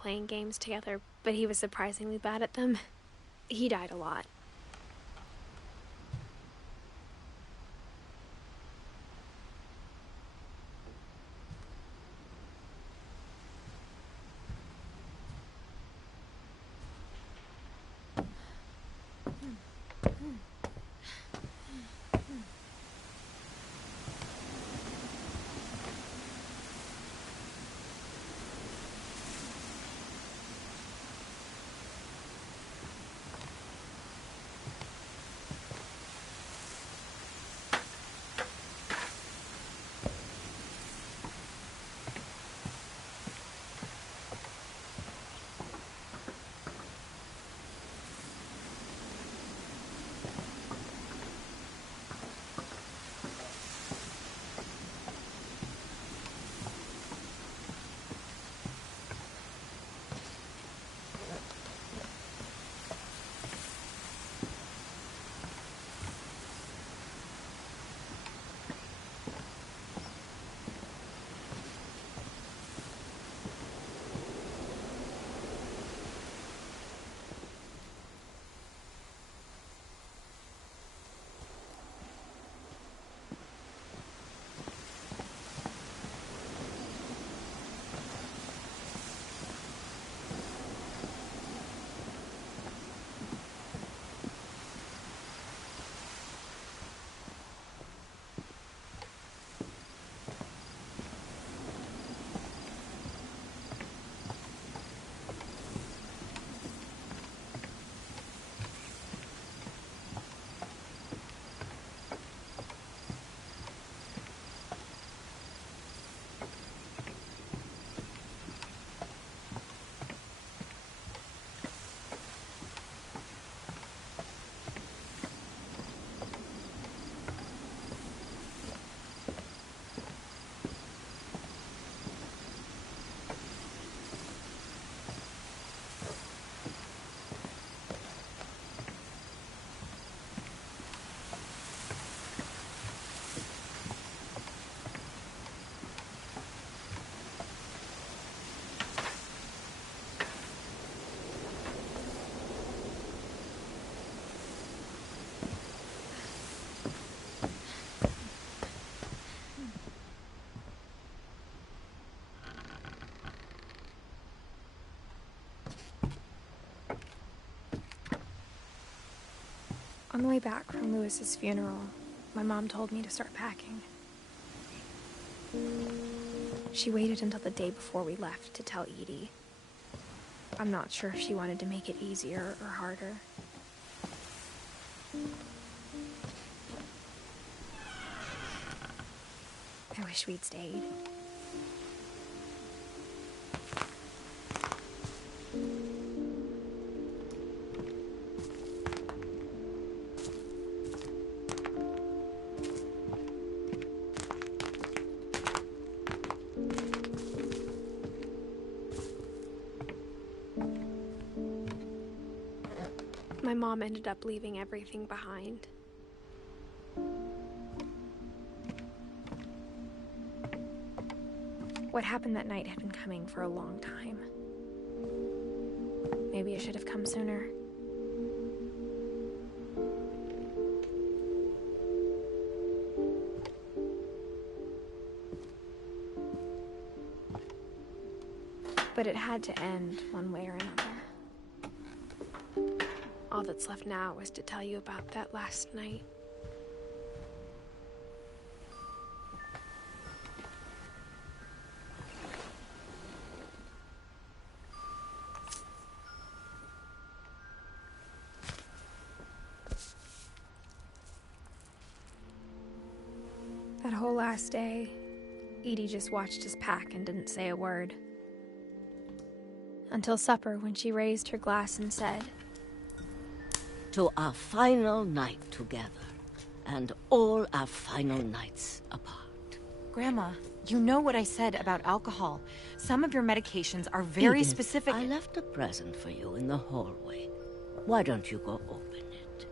playing games together, but he was surprisingly bad at them. He died a lot. On the way back from Lewis's funeral, my mom told me to start packing. She waited until the day before we left to tell Edie. I'm not sure if she wanted to make it easier or harder. I wish we'd stayed. My mom ended up leaving everything behind. What happened that night had been coming for a long time. Maybe it should have come sooner. But it had to end one way or another. All that's left now is to tell you about that last night. That whole last day, Edie just watched us pack and didn't say a word. Until supper, when she raised her glass and said, "To our final night together, and all our final nights apart." Grandma, you know what I said about alcohol. Some of your medications are very Edith, specific. I left a present for you in the hallway. Why don't you go open it?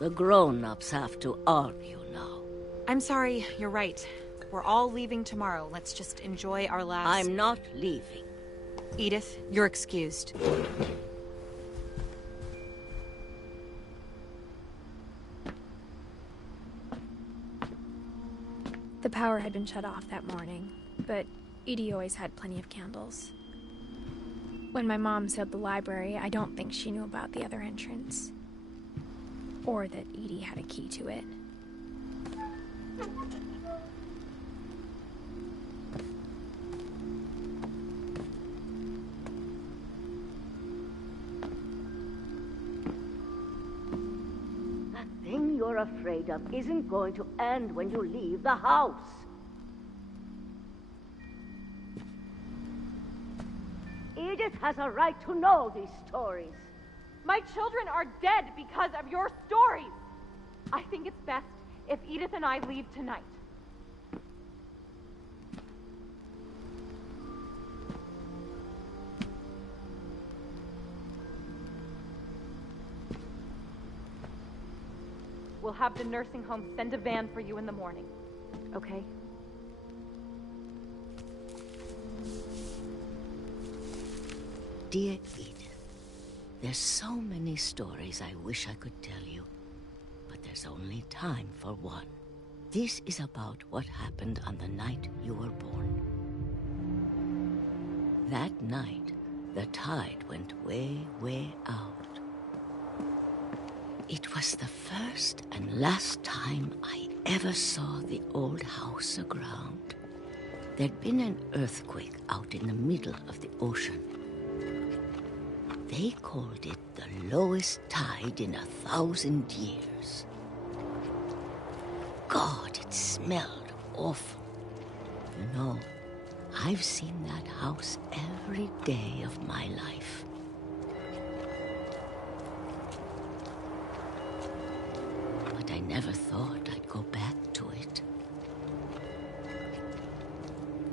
The grown-ups have to argue now. I'm sorry, you're right. We're all leaving tomorrow. Let's just enjoy our last... I'm not leaving. Edith, you're excused. The power had been shut off that morning, but Edie always had plenty of candles. When my mom sealed the library, I don't think she knew about the other entrance. Or that Edie had a key to it. That thing you're afraid of isn't going to end when you leave the house. Edith has a right to know these stories. My children are dead because of your stories. I think it's best if Edith and I leave tonight. We'll have the nursing home send a van for you in the morning, okay? Dear Edith, there's so many stories I wish I could tell you, but there's only time for one. This is about what happened on the night you were born. That night, the tide went way, way out. It was the first and last time I ever saw the old house aground. There'd been an earthquake out in the middle of the ocean. They called it the lowest tide in 1,000 years. God, it smelled awful. You know, I've seen that house every day of my life. But I never thought I'd go back to it.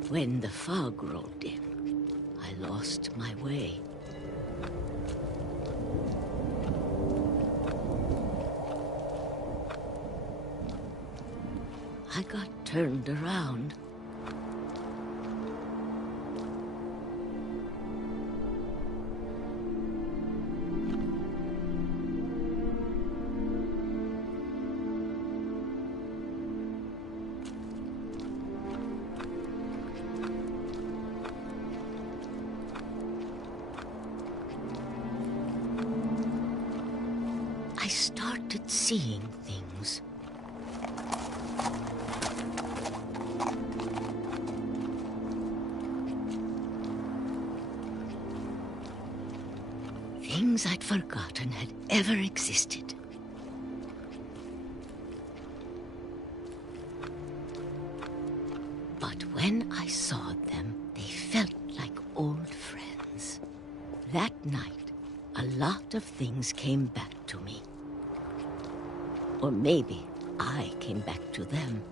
When the fog rolled in, I lost my way. I got turned around. I started seeing things. Things I'd forgotten had ever existed. But when I saw them, they felt like old friends. That night, a lot of things came back to me. Or maybe I came back to them.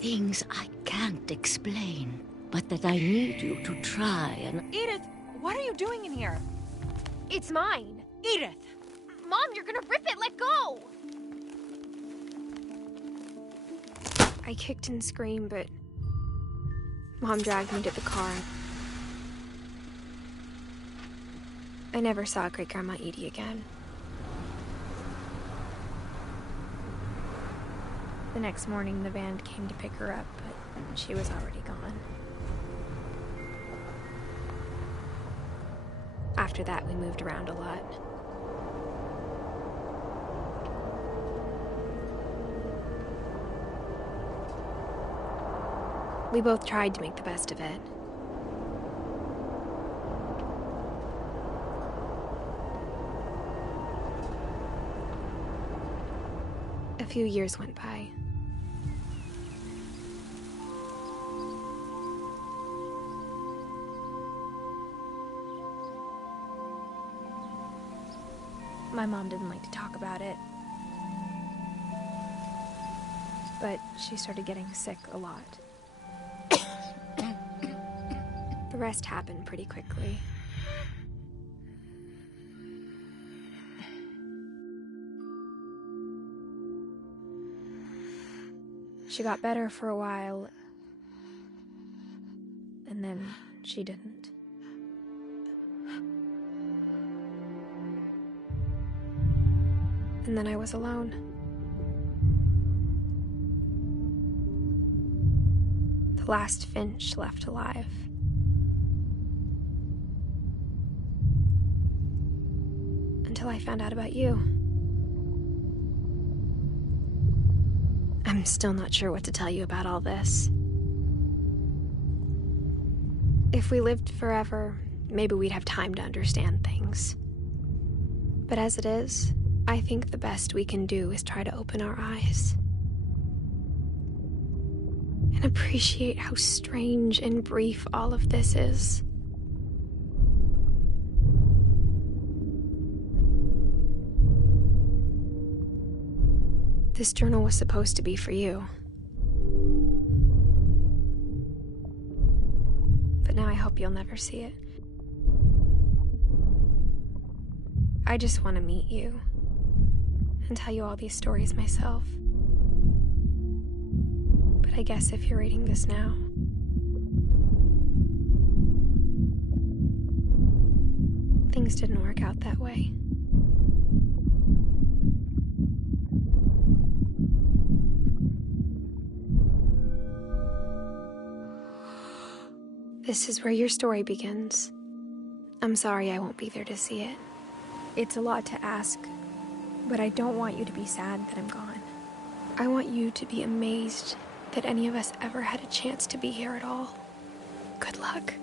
Things I can't explain, but that I need you to try and... Edith, what are you doing in here? It's mine! Edith! Mom, you're gonna rip it! Let go! I kicked and screamed, but Mom dragged me to the car. I never saw Great-Grandma Edie again. The next morning, the van came to pick her up, but she was already gone. After that, we moved around a lot. We both tried to make the best of it. A few years went by. My mom didn't like to talk about it. But she started getting sick a lot. The rest happened pretty quickly. She got better for a while, and then she didn't. And then I was alone. The last Finch left alive. Until I found out about you. I'm still not sure what to tell you about all this. If we lived forever, maybe we'd have time to understand things. But as it is, I think the best we can do is try to open our eyes. And appreciate how strange and brief all of this is. This journal was supposed to be for you. But now I hope you'll never see it. I just want to meet you and tell you all these stories myself. But I guess if you're reading this now, things didn't work out that way. This is where your story begins. I'm sorry I won't be there to see it. It's a lot to ask, but I don't want you to be sad that I'm gone. I want you to be amazed that any of us ever had a chance to be here at all. Good luck.